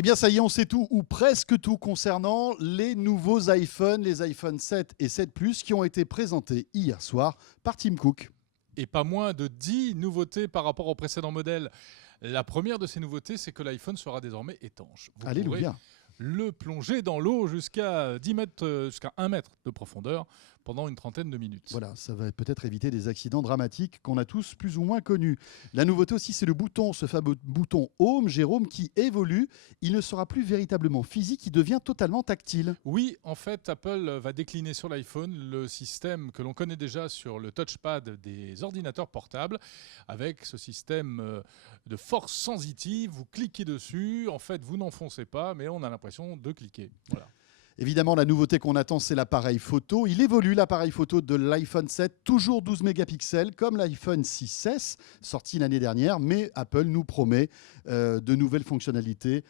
Eh bien, ça y est, on sait tout, ou presque tout, concernant les nouveaux iPhones, les iPhone 7 et 7 Plus, qui ont été présentés hier soir par Tim Cook. Et pas moins de 10 nouveautés par rapport au précédent modèle. La première de ces nouveautés, c'est que l'iPhone sera désormais étanche. Vous Alléluia. pourrez le plonger dans l'eau jusqu'à 10 mètres, jusqu'à 1 mètre de profondeur pendant une trentaine de minutes. Voilà, ça va peut-être éviter des accidents dramatiques qu'on a tous plus ou moins connus. La nouveauté aussi, c'est le bouton, ce fameux bouton Home, Jérôme, qui évolue. Il ne sera plus véritablement physique, il devient totalement tactile. Oui, en fait, Apple va décliner sur l'iPhone le système que l'on connaît déjà sur le touchpad des ordinateurs portables, avec ce système de force sensitive. Vous cliquez dessus, en fait, vous n'enfoncez pas, mais on a l'impression de cliquer. Voilà. Évidemment, la nouveauté qu'on attend, c'est l'appareil photo. Il évolue, l'appareil photo de l'iPhone 7, toujours 12 mégapixels, comme l'iPhone 6S, sorti l'année dernière, mais Apple nous promet de nouvelles fonctionnalités,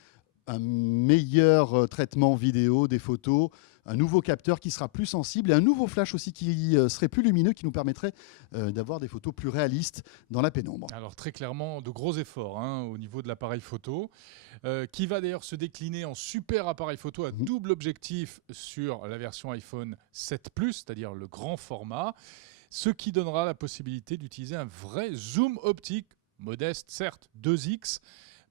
un meilleur traitement vidéo des photos, un nouveau capteur qui sera plus sensible et un nouveau flash aussi qui serait plus lumineux, qui nous permettrait d'avoir des photos plus réalistes dans la pénombre. Alors très clairement, de gros efforts au niveau de l'appareil photo, qui va d'ailleurs se décliner en super appareil photo à double objectif sur la version iPhone 7 Plus, c'est-à-dire le grand format, ce qui donnera la possibilité d'utiliser un vrai zoom optique, modeste certes, 2x,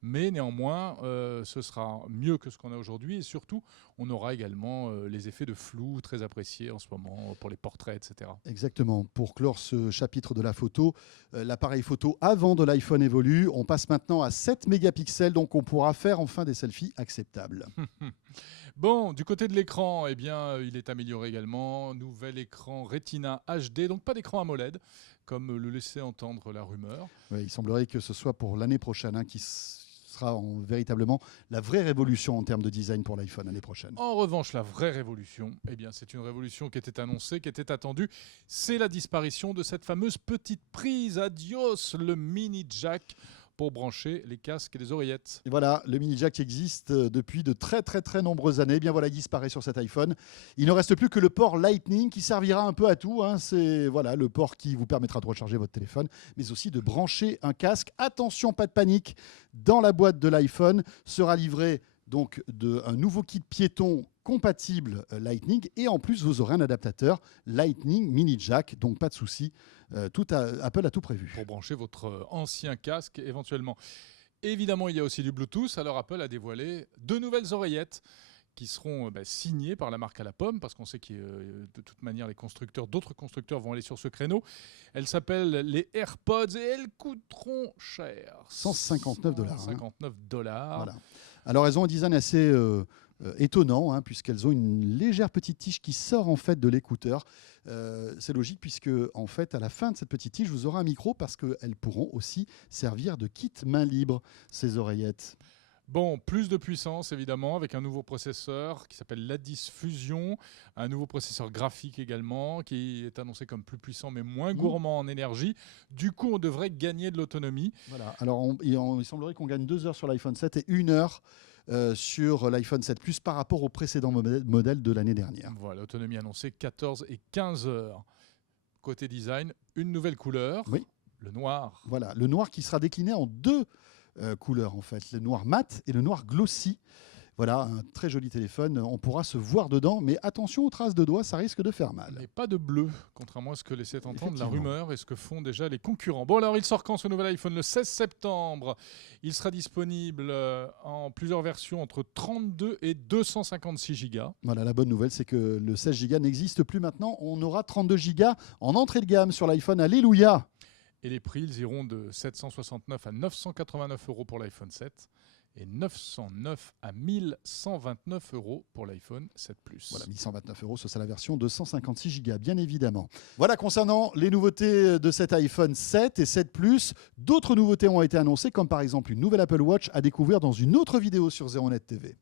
mais néanmoins, ce sera mieux que ce qu'on a aujourd'hui. Et surtout, on aura également les effets de flou très appréciés en ce moment pour les portraits, etc. Exactement. Pour clore ce chapitre de la photo, l'appareil photo avant de l'iPhone évolue. On passe maintenant à 7 mégapixels, donc on pourra faire enfin des selfies acceptables. Bon, du côté de l'écran, eh bien, il est amélioré également. Nouvel écran Retina HD, donc pas d'écran AMOLED, comme le laissait entendre la rumeur. Ouais, il semblerait que ce soit pour l'année prochaine qui sera véritablement la vraie révolution en termes de design pour l'iPhone l'année prochaine. En revanche, la vraie révolution, eh bien, c'est une révolution qui était annoncée, qui était attendue. C'est la disparition de cette fameuse petite prise. Adios, le mini jack pour brancher les casques et les oreillettes. Et voilà, le mini jack existe depuis de très très très nombreuses années. Eh bien voilà, il disparaît sur cet iPhone. Il ne reste plus que le port Lightning qui servira un peu à tout. C'est voilà, le port qui vous permettra de recharger votre téléphone, mais aussi de brancher un casque. Attention, pas de panique. Dans la boîte de l'iPhone sera livré donc un nouveau kit piéton compatible Lightning, et en plus vous aurez un adaptateur Lightning mini jack, donc pas de souci, Apple a tout prévu. Pour brancher votre ancien casque éventuellement. Évidemment, il y a aussi du Bluetooth, alors Apple a dévoilé 2 nouvelles oreillettes qui seront signées par la marque à la pomme, parce qu'on sait que de toute manière d'autres constructeurs vont aller sur ce créneau. Elles s'appellent les AirPods et elles coûteront cher. $159. $159. Voilà. Alors elles ont un design assez étonnant, puisqu'elles ont une légère petite tige qui sort en fait de l'écouteur. C'est logique, puisque en fait à la fin de cette petite tige vous aurez un micro, parce qu'elles pourront aussi servir de kit main libre, ces oreillettes. Bon, plus de puissance évidemment, avec un nouveau processeur qui s'appelle l'Addis Fusion, un nouveau processeur graphique également qui est annoncé comme plus puissant mais moins gourmand en énergie. Du coup, on devrait gagner de l'autonomie. Voilà. Alors, il semblerait qu'on gagne 2 heures sur l'iPhone 7 et 1 heure sur l'iPhone 7 Plus par rapport au précédent modèle de l'année dernière. Voilà, l'autonomie annoncée 14 et 15 heures. Côté design, une nouvelle couleur, oui. Le noir. Voilà, le noir qui sera décliné en 2 couleurs en fait, le noir mat et le noir glossy. Voilà, un très joli téléphone, on pourra se voir dedans, mais attention aux traces de doigts, ça risque de faire mal. Et pas de bleu, contrairement à ce que laissait entendre la rumeur et ce que font déjà les concurrents. Bon, alors il sort quand ce nouvel iPhone? Le 16 septembre. Il sera disponible en plusieurs versions entre 32 et 256 Go. Voilà, la bonne nouvelle, c'est que le 16 Go n'existe plus maintenant. On aura 32 Go en entrée de gamme sur l'iPhone. Alléluia! Et les prix, ils iront de 769 à 989 € pour l'iPhone 7 et 909 à 1129 € pour l'iPhone 7 Plus. Voilà, 1129 €, ce sera la version 256 Go, bien évidemment. Voilà, concernant les nouveautés de cet iPhone 7 et 7 Plus, d'autres nouveautés ont été annoncées, comme par exemple une nouvelle Apple Watch à découvrir dans une autre vidéo sur ZeroNet TV.